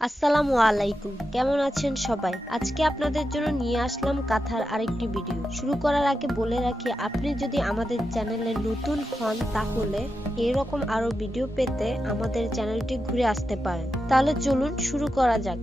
আসসালামু আলাইকুম, কেমন আছেন সবাই? আজকে আপনাদের জন্য নিয়ে আসলাম কাঁথার আরেকটি ভিডিও। শুরু করার আগে বলে রাখি, আপনি যদি আমাদের চ্যানেলে নতুন হন তাহলে এরকম আরো ভিডিও পেতে আমাদের চ্যানেলটি ঘুরে আসতে পারেন। তাহলে চলুন শুরু করা যাক।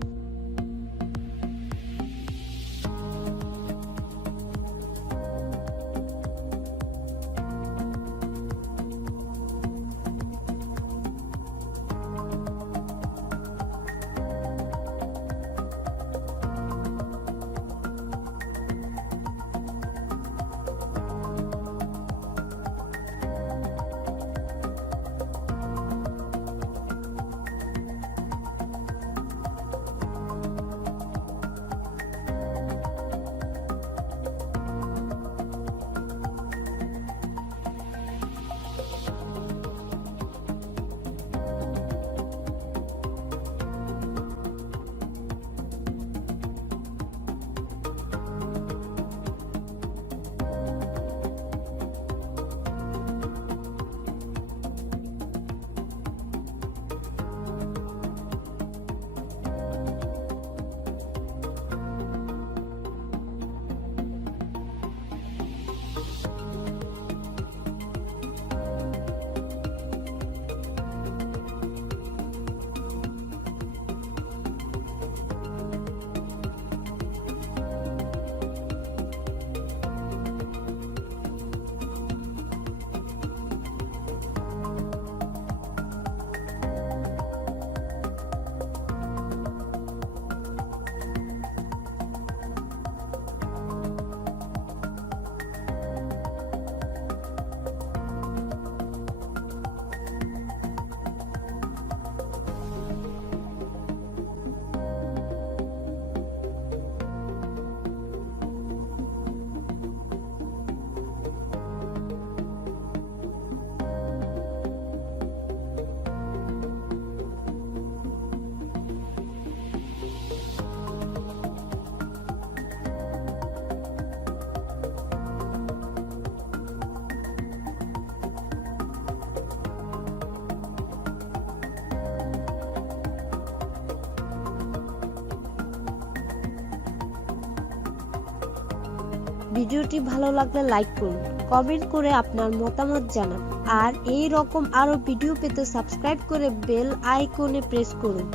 ভিডিওটি ভালো লাগলে লাইক করুন, কমেন্ট করে আপনার মতামত জানান, আর এই রকম আরো ভিডিও পেতে সাবস্ক্রাইব করে বেল আইকনে প্রেস করুন।